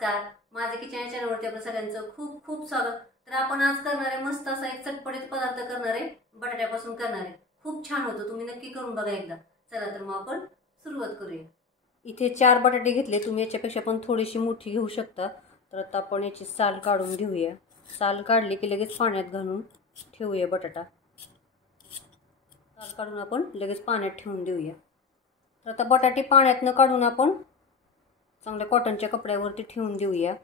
नमस्कार, माझे किचन या चॅनलवरती आपल्या सगळ्यांचं खूप खूप स्वागत। तर आपण आज करणार आहे मस्त असा एक चटपटीत पदार्थ करणार आहे, बटाट्यापासून करणार आहे। खूप छान होतो, तुम्ही नक्की करून बघा एकदा। चला तर मग आपण सुरुवात करूया। इथे 4 बटाटे घेतले, तुम्ही याच्यापेक्षा पण थोडीशी मोठी घेऊ शकता। तर आता आपण याची साल काढून घेऊया। साल काढली की लगेच पाण्यात घालून ठेवूया बटाटा। साल काढून आपण लगेच पाण्यात ठेवून देऊया। तर आता बटाटे पाण्यातनं काढून आपण चांगल्या कॉटनच्या कपड्यावरती ठेवून देऊया।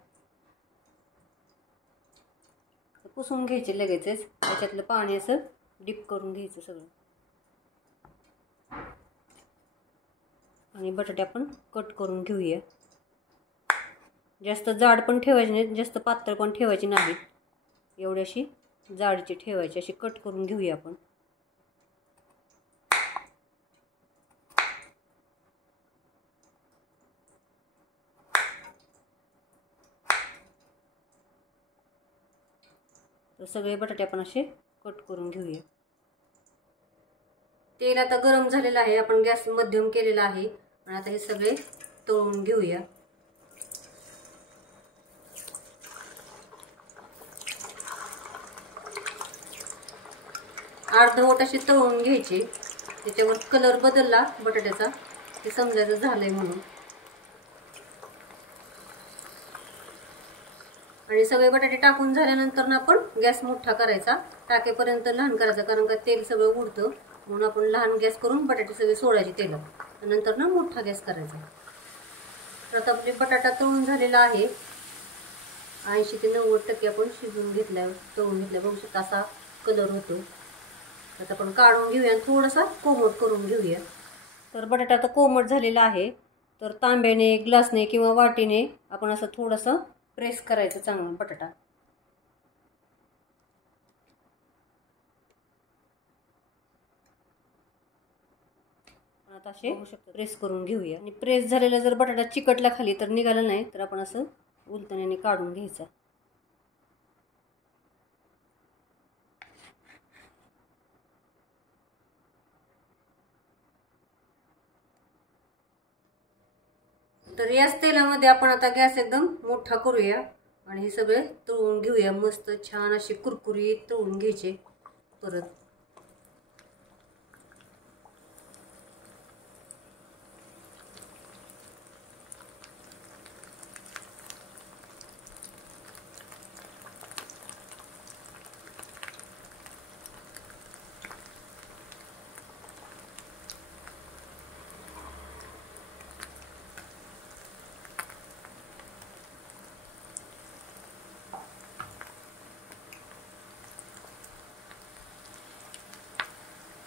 पुसून घ्यायचे लगेचच, त्याच्यातलं पाणी असं डिप करून घ्यायचं सगळं। आणि बटाटे आपण कट करून घेऊया। जास्त जाड पण ठेवायची नाही, जास्त पातळ पण ठेवायची नाही, एवढी अशी जाडीची ठेवायची। अशी कट करून घेऊया आपण। तर सगळे बटाटे आपण असे कट करून घेऊया। तेल आता गरम झालेलं आहे, आपण गॅस मध्यम केलेला आहे। आणि आता हे सगळे तळून घेऊया। अर्धवट अशी तळून घ्यायची, त्याच्यावर कलर बदलला बटाट्याचा हे समजायचं झालंय म्हणून। आणि सगळे बटाटे टाकून झाल्यानंतर ना आपण गॅस मोठा करायचा, टाकेपर्यंत लहान करायचा, कारण का तेल सगळं उडतं। म्हणून आपण लहान गॅस करून बटाटे सगळे सोडायचे तेलात, नंतर ना मोठा गॅस करायचा। तर आता आपले बटाटा तळून झालेला आहे, 80 ते 90% आपण शिजवून घेतल्या, तळून घेतल्या। बघू शकता असा कलर होतो। आता आपण काढून घेऊया, थोडासा कोमट करून घेऊया। तर बटाटा आता कोमट झालेला आहे, तर तांब्याने, ग्लासने किंवा वाटीने आपण असं थोडंसं प्रेस करायचं चांगलं बटाटा। आता असे प्रेस करून घेऊया। आणि प्रेस झालेला जर बटाटा चिकटला खाली तर निघाला नाही, तर आपण असं उलटण्याने काढून घ्यायचा। तर याच तेलामध्ये आपण आता गॅस एकदम मोठा करूया आणि हे सगळे तळून घेऊया। मस्त छान अशी कुरकुरीत तळून घ्यायचे परत।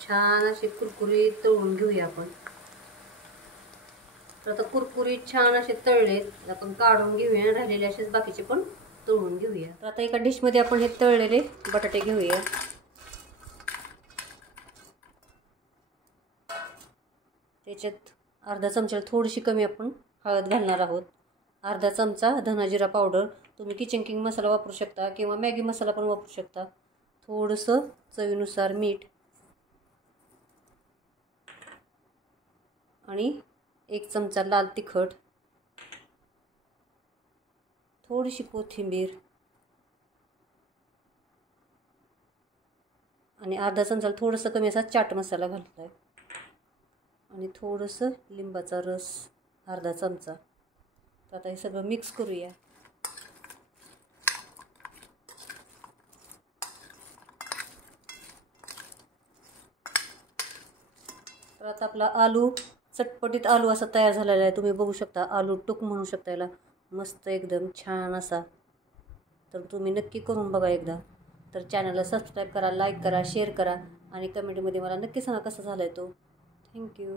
छान असे कुरकुरीत तळून घेऊया आपण। तर आता कुरकुरीत छान असे तळलेत, आपण काढून घेऊया। राहिलेले असेच बाकीचे पण तळून घेऊया। तर आता एका डिश मध्ये आपण हे तळलेले बटाटे घेऊया। त्याच्यात अर्धा चमचा थोडीशी कमी आपण हळद घालणार आहोत। अर्धा चमचा धना जिरा पावडर, तुम्ही किचन किंग मसाला वापरू शकता किंवा मॅगी मसाला पण वापरू शकता। थोडंसं चवीनुसार मीठ आणि 1 चमचा लाल तिखट, थोडीशी कोथिंबीर आणि अर्धा चमचा थोडंसं कमी असा चाट मसाला घालतोय आणि थोडंसं लिंबाचा रस अर्धा चमचा। तर आता हे सगळं मिक्स करूया। तर आता आपला आलू, चटपटीत आलू असा तयार झालेला आहे। तुम्ही बघू शकता, आलू टुक म्हणू शकता याला, मस्त एकदम छान असा। तर तुम्ही नक्की करून बघा एकदा। तर चॅनलला सबस्क्राईब करा, लाईक करा, शेअर करा आणि कमेंटमध्ये मला नक्की सांगा कसा झालाय तो। थँक्यू।